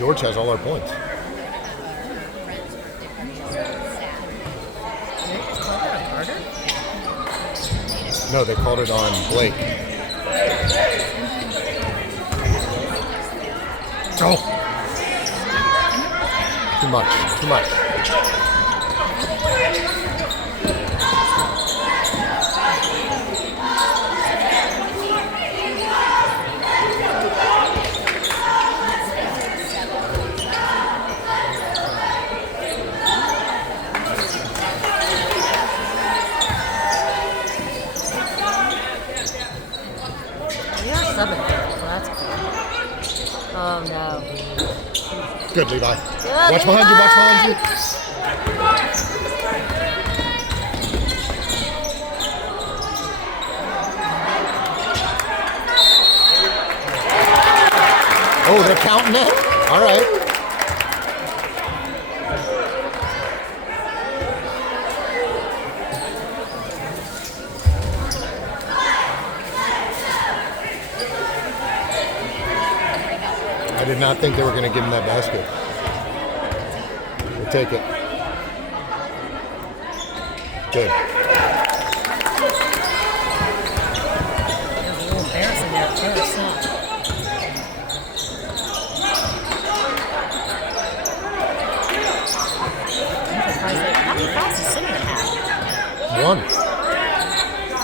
George has all our points. No, they called it on Blake. Oh! Too much. Too much. Oh no. Good, Levi. Good, Watch behind you, watch behind you. Oh, they're counting it? All right. I did not think they were going to give him that basket. We'll take it. Good. There's a little embarrassing there first, huh? How many fouls does Cinnamon have? One. I'm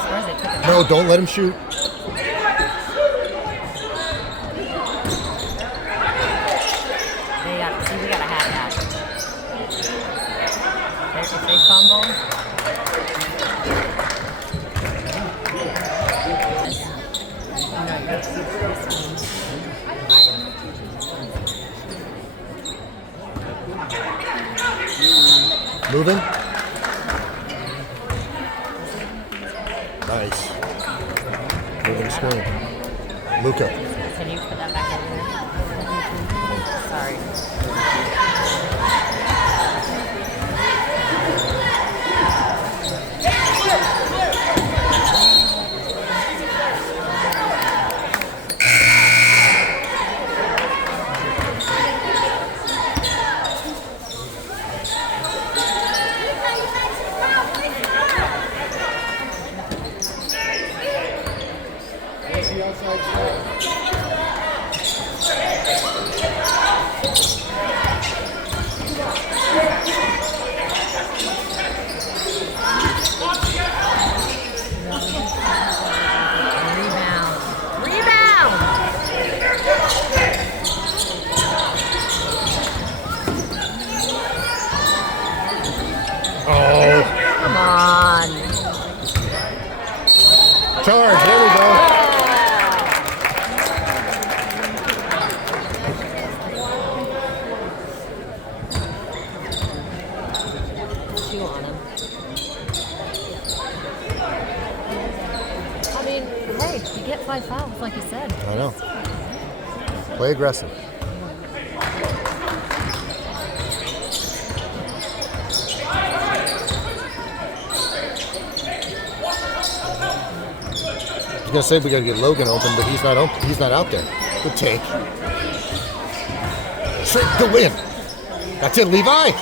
surprised they took it. No, don't let him shoot. We gotta have that. If they fumble. Moving. Nice. Moving screen. Luka. Can you put that back over there? Sorry. Charge, there we go. Two on him. I mean, hey, you get 5 fouls, like you said. I know. Play aggressive. I was gonna say we gotta get Logan open, but he's not open. He's not out there. Good take. Straight the win. That's it, Levi.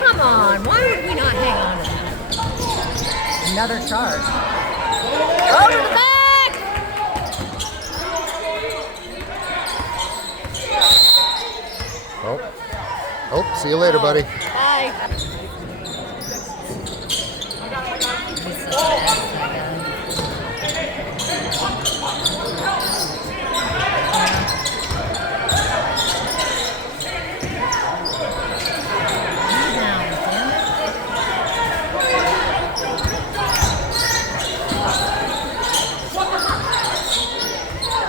Come on, why would we not hang on to that? Another charge. Over the back! Oh, see you later, buddy. Bye.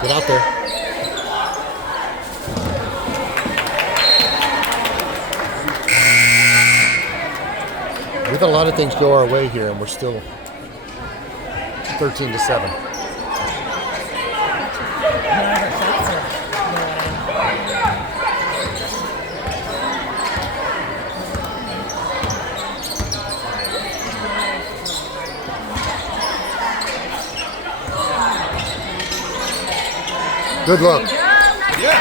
Get out there. We've had a lot of things go our way here, and we're still 13-7. Good luck.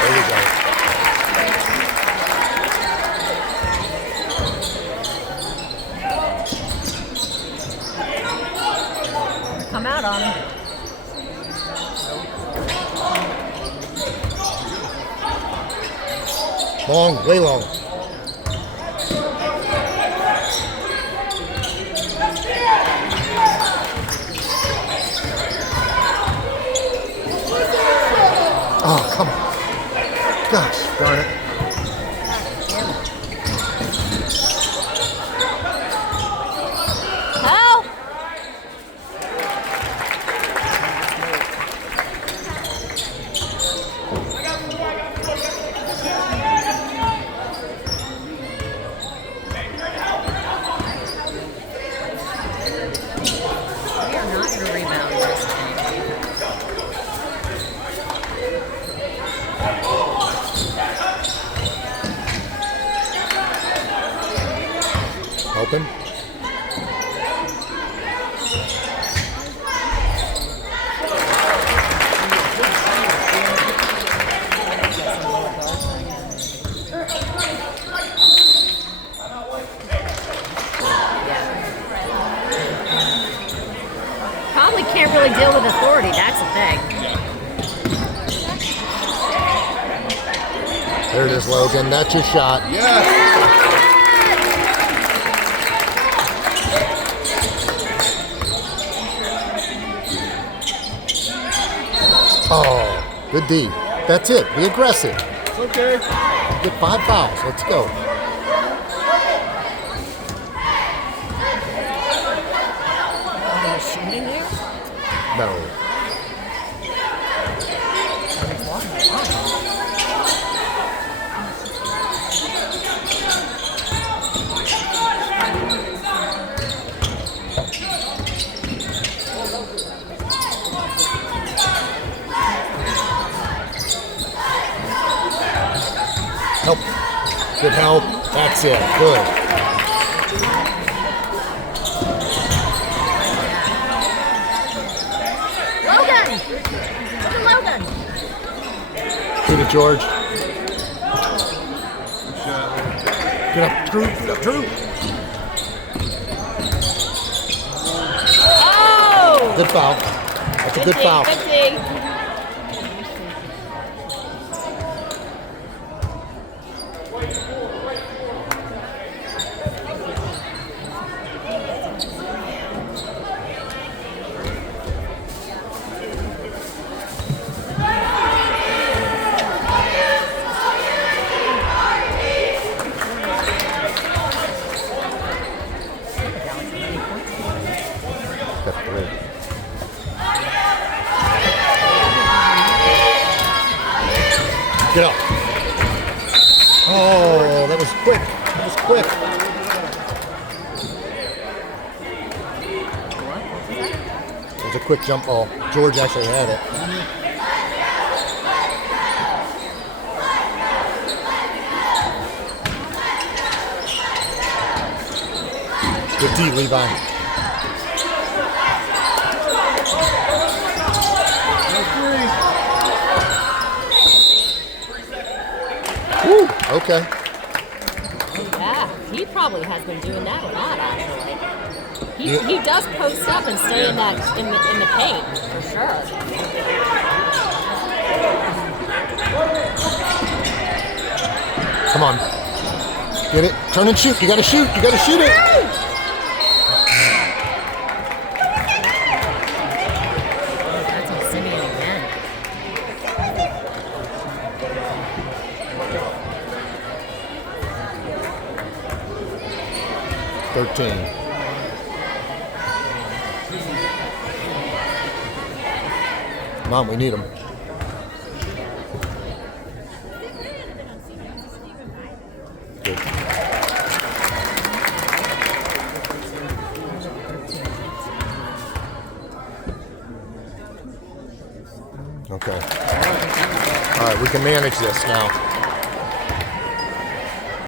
There we go. Come out on him. Long, way long. Oh, come on. Gosh, darn it. Help! We are not going to rebound this game. Help him. Probably can't really deal with authority, that's the thing. There it is, Logan. That's your shot. Oh, good D. That's it. Be aggressive. It's okay. Get 5 fouls. Let's go. Are you shooting here? No. Help. Good help. That's it. Good. Logan! Look at Logan! Shoot it, George. Get up, Drew. Get up, Drew. Oh! Good foul. That's a good foul. Good D. That's great. Get up. Oh, that was quick. That was quick. It was a quick jump ball. George actually had it. Good D, Levi. Woo, okay. Yeah, he probably has been doing that a lot, actually. He, Yeah. he does post up and stay in the paint, for sure. Come on. Get it. Turn and shoot. You gotta shoot. You gotta shoot it. That's on Simeon again. Come on, we need him. Good. Okay. All right, we can manage this now.